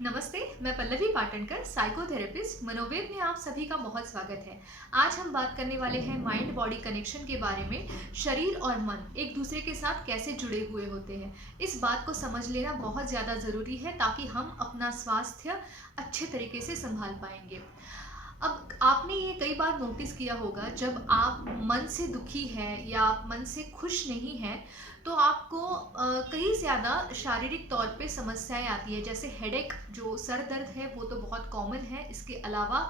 नमस्ते, मैं पल्लवी पाटणकर, साइकोथेरेपिस्ट मनोवेद में आप सभी का बहुत स्वागत है। आज हम बात करने वाले हैं माइंड बॉडी कनेक्शन के बारे में। शरीर और मन एक दूसरे के साथ कैसे जुड़े हुए होते हैं, इस बात को समझ लेना बहुत ज़्यादा ज़रूरी है ताकि हम अपना स्वास्थ्य अच्छे तरीके से संभाल पाएंगे। अब आपने ये कई बार नोटिस किया होगा, जब आप मन से दुखी हैं या आप मन से खुश नहीं हैं, तो आपको कई ज़्यादा शारीरिक तौर पे समस्याएं आती है। जैसे हेडेक, जो सर दर्द है, वो तो बहुत कॉमन है। इसके अलावा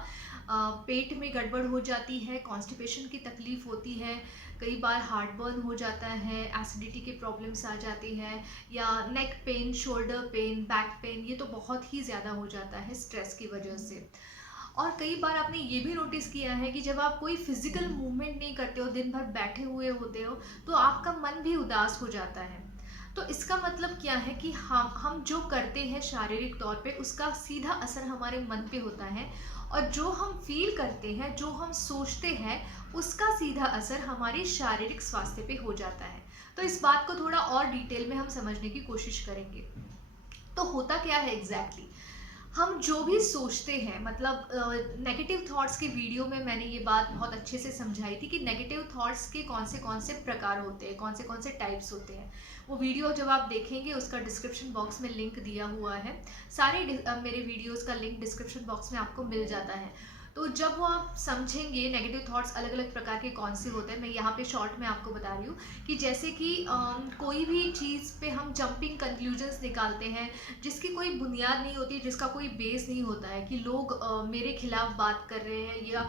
पेट में गड़बड़ हो जाती है, कॉन्स्टिपेशन की तकलीफ होती है, कई बार हार्ट बर्न हो जाता है, एसिडिटी के प्रॉब्लम्स आ जाती हैं, या neck pain, shoulder pain, back pain, ये तो बहुत ही ज़्यादा हो जाता है स्ट्रेस की वजह से। और कई बार आपने ये भी नोटिस किया है कि जब आप कोई फिजिकल मूवमेंट नहीं करते हो, दिन भर बैठे हुए होते हो, तो आपका मन भी उदास हो जाता है। तो इसका मतलब क्या है कि हम जो करते हैं शारीरिक तौर पे, उसका सीधा असर हमारे मन पे होता है, और जो हम फील करते हैं, जो हम सोचते हैं, उसका सीधा असर हमारे शारीरिक स्वास्थ्य पे हो जाता है। तो इस बात को थोड़ा और डिटेल में हम समझने की कोशिश करेंगे। तो होता क्या है एग्जैक्टली exactly? हम जो भी सोचते हैं, मतलब नेगेटिव थॉट्स के वीडियो में मैंने ये बात बहुत अच्छे से समझाई थी कि नेगेटिव थॉट्स के कौन से प्रकार होते हैं, कौन से टाइप्स होते हैं। वो वीडियो जब आप देखेंगे, उसका डिस्क्रिप्शन बॉक्स में लिंक दिया हुआ है। सारे मेरे वीडियोस का लिंक डिस्क्रिप्शन बॉक्स में आपको मिल जाता है। तो जब वो आप समझेंगे नेगेटिव थॉट्स अलग अलग प्रकार के कौन से होते हैं, मैं यहाँ पे शॉर्ट में आपको बता रही हूँ कि जैसे कि कोई भी चीज़ पे हम जंपिंग कंक्लूजन्स निकालते हैं, जिसकी कोई बुनियाद नहीं होती, जिसका कोई बेस नहीं होता है, कि लोग मेरे खिलाफ बात कर रहे हैं, या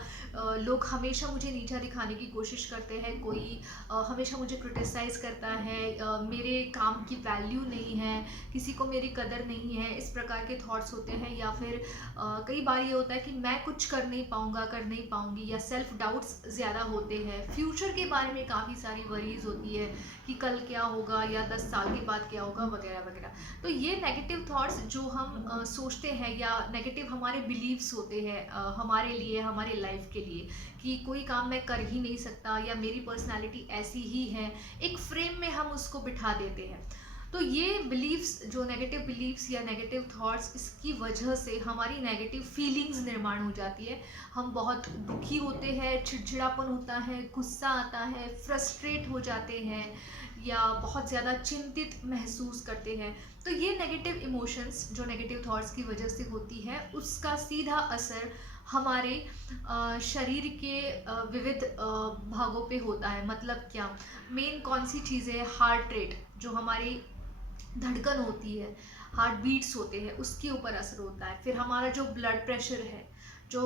लोग हमेशा मुझे नीचा दिखाने की कोशिश करते हैं, कोई हमेशा मुझे क्रिटिसाइज करता है, मेरे काम की वैल्यू नहीं है, किसी को मेरी कदर नहीं है, इस प्रकार के थॉट्स होते हैं। या फिर कई बार ये होता है कि मैं कुछ कर नहीं पाऊंगा, कर नहीं पाऊंगी, या सेल्फ डाउट्स ज़्यादा होते हैं। फ्यूचर के बारे में काफ़ी सारी वरीज होती है कि कल क्या होगा, या 10 साल के बाद क्या होगा, वगैरह वगैरह। तो ये नेगेटिव थॉट्स जो हम सोचते हैं, या नेगेटिव हमारे बिलीव्स होते हैं हमारे लिए, हमारे लाइफ के लिए, कि कोई काम मैं कर ही नहीं सकता, या मेरी पर्सनालिटी ऐसी ही है, एक फ्रेम में हम उसको बिठा देते हैं। तो ये बिलीव्स, जो नेगेटिव बिलीव्स या नेगेटिव थॉट्स, इसकी वजह से हमारी नेगेटिव फीलिंग्स निर्माण हो जाती है। हम बहुत दुखी होते हैं, चिड़चिड़ापन होता है, गुस्सा आता है, फ्रस्ट्रेट हो जाते हैं, या बहुत ज़्यादा चिंतित महसूस करते हैं। तो ये नेगेटिव इमोशंस जो नेगेटिव थॉट्स की वजह से होती है, उसका सीधा असर हमारे शरीर के विविध भागों पे होता है। मतलब क्या, मेन कौन सी चीज़ है, हार्ट रेट, जो हमारी धड़कन होती है, हार्ट बीट्स होते हैं, उसके ऊपर असर होता है। फिर हमारा जो ब्लड प्रेशर है, जो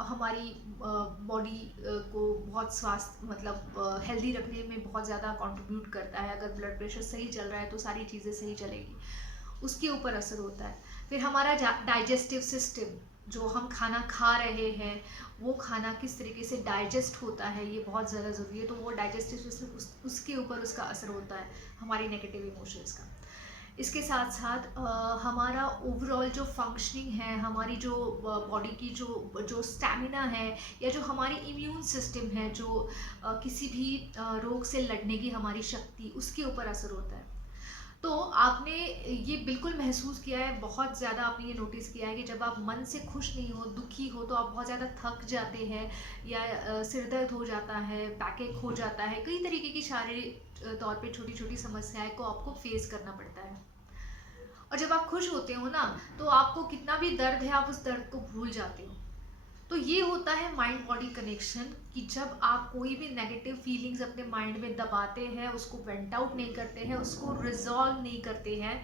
हमारी बॉडी को बहुत स्वास्थ्य, मतलब हेल्दी रखने में बहुत ज़्यादा कंट्रीब्यूट करता है। अगर ब्लड प्रेशर सही चल रहा है तो सारी चीज़ें सही चलेगी, उसके ऊपर असर होता है। फिर हमारा डाइजेस्टिव सिस्टम, जो हम खाना खा रहे हैं, वो खाना किस तरीके से डाइजेस्ट होता है, ये बहुत ज़्यादा ज़रूरी है। तो वो डाइजेस्टिव सिस्टम, उसके ऊपर उसका असर होता है, हमारी नेगेटिव इमोशंस का। इसके साथ साथ हमारा ओवरऑल जो फंक्शनिंग है, हमारी जो बॉडी की जो जो स्टैमिना है, या जो हमारी इम्यून सिस्टम है, जो किसी भी रोग से लड़ने की हमारी शक्ति, उसके ऊपर असर होता है। तो आपने ये बिल्कुल महसूस किया है, बहुत ज़्यादा आपने ये नोटिस किया है कि जब आप मन से खुश नहीं हो, दुखी हो, तो आप बहुत ज़्यादा थक जाते हैं, या सिर दर्द हो जाता है, बैकएक हो जाता है, कई तरीके की शारीरिक तौर पे छोटी छोटी समस्याएं को आपको फेस करना पड़ता है। और जब आप खुश होते हो ना, तो आपको कितना भी दर्द है, आप उस दर्द को भूल जाते हो। तो ये होता है माइंड बॉडी कनेक्शन, कि जब आप कोई भी नेगेटिव फीलिंग्स अपने माइंड में दबाते हैं, उसको वेंट आउट नहीं करते हैं, उसको रिजॉल्व नहीं करते हैं,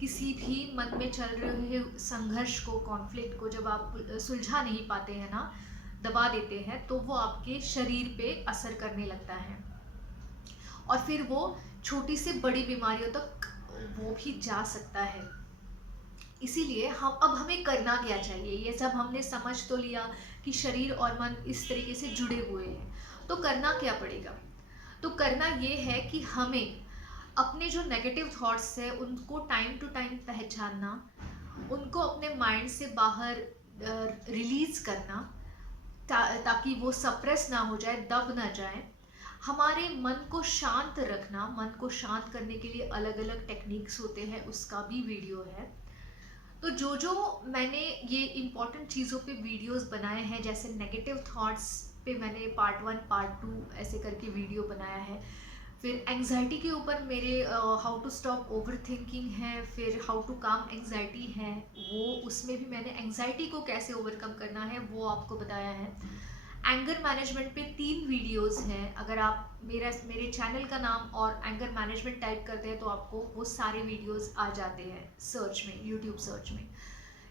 किसी भी मन में चल रहे संघर्ष को, कॉन्फ्लिक्ट को जब आप सुलझा नहीं पाते हैं ना, दबा देते हैं, तो वो आपके शरीर पे असर करने लगता है, और फिर वो छोटी से बड़ी बीमारियों तक वो भी जा सकता है। इसीलिए हम, अब हमें करना क्या चाहिए, ये सब हमने समझ तो लिया कि शरीर और मन इस तरीके से जुड़े हुए हैं, तो करना क्या पड़ेगा। तो करना ये है कि हमें अपने जो नेगेटिव थॉट्स है, उनको टाइम टू टाइम पहचानना, उनको अपने माइंड से बाहर रिलीज करना, ताकि वो सप्रेस ना हो जाए, दब ना जाए। हमारे मन को शांत रखना, मन को शांत करने के लिए अलग अलग टेक्निक्स होते हैं, उसका भी वीडियो है। तो जो मैंने ये इम्पोर्टेंट चीज़ों पे वीडियोस बनाए हैं, जैसे नेगेटिव थॉट्स पे मैंने पार्ट 1 पार्ट 2 ऐसे करके वीडियो बनाया है। फिर एंग्जाइटी के ऊपर मेरे how to stop overthinking है, फिर हाउ टू काम एंग्जाइटी है, वो उसमें भी मैंने एंग्जाइटी को कैसे ओवरकम करना है वो आपको बताया है। एंगर मैनेजमेंट पे 3 वीडियोस हैं। अगर आप मेरे चैनल का नाम और एंगर मैनेजमेंट टाइप करते हैं तो आपको वो सारे वीडियोस आ जाते हैं सर्च में, यूट्यूब सर्च में।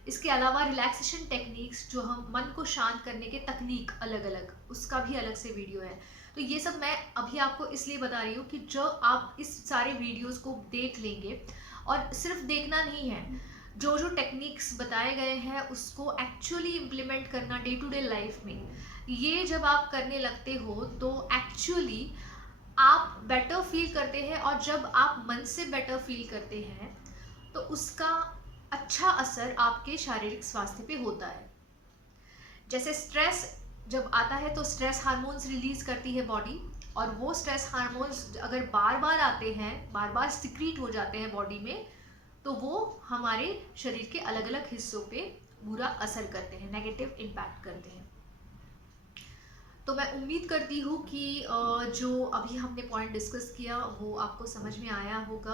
इसके अलावा रिलैक्सेशन टेक्निक्स, जो हम मन को शांत करने के तकनीक अलग अलग, उसका भी अलग से वीडियो है। तो ये सब मैं अभी आपको इसलिए बता रही हूँ कि जो आप इस सारे वीडियोस को देख लेंगे, और सिर्फ देखना नहीं है, जो टेक्निक्स बताए गए हैं उसको एक्चुअली इम्प्लीमेंट करना डे टू डे लाइफ में। ये जब आप करने लगते हो तो एक्चुअली आप बेटर फील करते हैं, और जब आप मन से बेटर फील करते हैं तो उसका अच्छा असर आपके शारीरिक स्वास्थ्य पे होता है। जैसे स्ट्रेस जब आता है तो स्ट्रेस हार्मोन्स रिलीज करती है बॉडी, और वो स्ट्रेस हार्मोन्स अगर बार बार आते हैं, बार बार सिक्रीट हो जाते हैं बॉडी में, तो वो हमारे शरीर के अलग अलग हिस्सों पे बुरा असर करते हैं, नेगेटिव इम्पैक्ट करते हैं। तो मैं उम्मीद करती हूँ कि जो अभी हमने पॉइंट डिस्कस किया वो आपको समझ में आया होगा।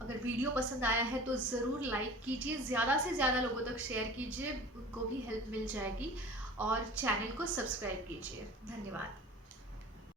अगर वीडियो पसंद आया है तो ज़रूर लाइक कीजिए, ज़्यादा से ज़्यादा लोगों तक शेयर कीजिए, उनको भी हेल्प मिल जाएगी, और चैनल को सब्सक्राइब कीजिए। धन्यवाद।